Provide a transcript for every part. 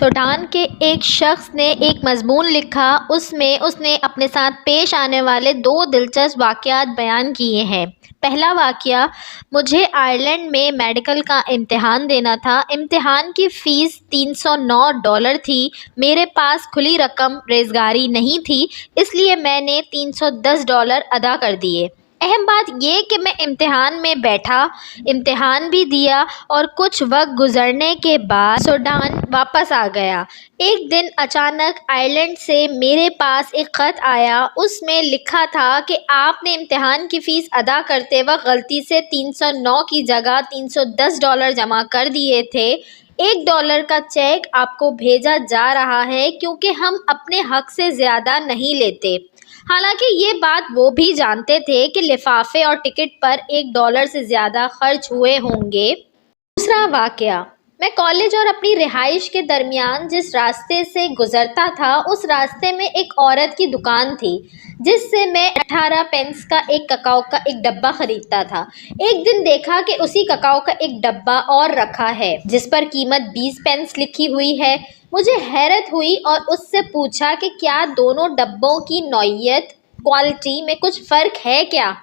Sudan के एक शख्स ने एक मज़मून लिखा, उसमें उसने अपने साथ पेश आने वाले 2 दिलचस्प वाक़यात बयान किए हैं। पहला वाक़या, मुझे आयरलैंड में मेडिकल का इम्तिहान देना था। इम्तिहान की फ़ीस $309 थी। मेरे पास खुली रकम रेज़गारी नहीं थी, इसलिए मैंने $310 अदा कर दिए। अहम बात ये कि मैं इम्तिहान में बैठा, इम्तिहान भी दिया और कुछ वक्त गुजरने के बाद सूडान वापस आ गया। एक दिन अचानक आयरलैंड से मेरे पास एक ख़त आया। उसमें लिखा था कि आपने इम्तिहान की फ़ीस अदा करते वक्त गलती से 309 की जगह $310 जमा कर दिए थे। $1 का चेक आपको भेजा जा रहा है क्योंकि हम अपने हक़ से ज़्यादा नहीं लेते। हालांकि ये बात वो भी जानते थे कि लिफाफे और टिकट पर $1 से ज़्यादा खर्च हुए होंगे। दूसरा वाक़या, मैं कॉलेज और अपनी रिहाइश के दरमियान जिस रास्ते से गुज़रता था, उस रास्ते में एक औरत की दुकान थी जिससे मैं 18 पेंस का एक ककाओ का एक डब्बा ख़रीदता था। एक दिन देखा कि उसी ककाओ का एक डब्बा और रखा है जिस पर कीमत 20 पेंस लिखी हुई है। मुझे हैरत हुई और उससे पूछा कि क्या दोनों डब्बों की नौइयत, क्वालिटी में कुछ फ़र्क है क्या?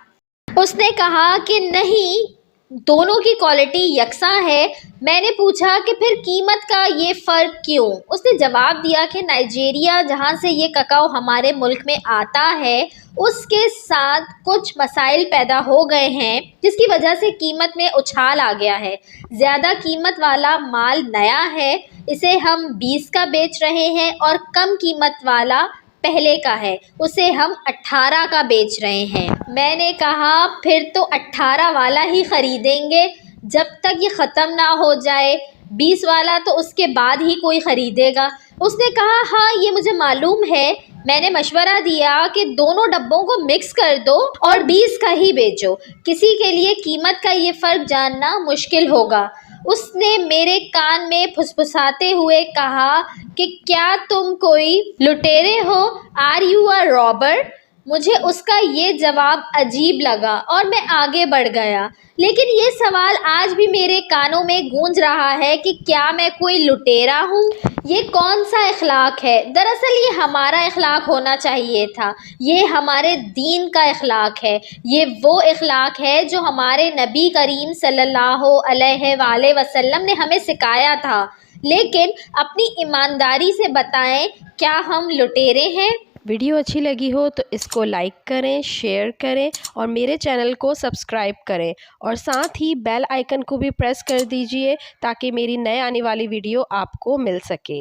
उसने कहा कि नहीं, दोनों की क्वालिटी यकसां है। मैंने पूछा कि फिर कीमत का ये फ़र्क क्यों? उसने जवाब दिया कि नाइजीरिया, जहाँ से ये ककाओ हमारे मुल्क में आता है, उसके साथ कुछ मसाइल पैदा हो गए हैं जिसकी वजह से कीमत में उछाल आ गया है। ज़्यादा कीमत वाला माल नया है, इसे हम 20 का बेच रहे हैं और कम कीमत वाला पहले का है, उसे हम 18 का बेच रहे हैं। मैंने कहा फिर तो 18 वाला ही ख़रीदेंगे जब तक ये ख़त्म ना हो जाए, 20 वाला तो उसके बाद ही कोई ख़रीदेगा। उसने कहा हाँ, ये मुझे मालूम है। मैंने मशवरा दिया कि दोनों डब्बों को मिक्स कर दो और 20 का ही बेचो, किसी के लिए कीमत का ये फ़र्क जानना मुश्किल होगा। उसने मेरे कान में फुसफुसाते हुए कहा कि क्या तुम कोई लुटेरे हो? Are you a robber? मुझे उसका ये जवाब अजीब लगा और मैं आगे बढ़ गया, लेकिन ये सवाल आज भी मेरे कानों में गूंज रहा है कि क्या मैं कोई लुटेरा हूँ? ये कौन सा इखलाक है? दरअसल ये हमारा इखलाक होना चाहिए था, ये हमारे दीन का इखलाक है, ये वो इखलाक है जो हमारे नबी करीम सल्लल्लाहु अलैहि वसल्लम ने हमें सिखाया था। लेकिन अपनी ईमानदारी से बताएं, क्या हम लुटेरे हैं? वीडियो अच्छी लगी हो तो इसको लाइक करें, शेयर करें और मेरे चैनल को सब्सक्राइब करें और साथ ही बेल आइकन को भी प्रेस कर दीजिए ताकि मेरी नए आने वाली वीडियो आपको मिल सके।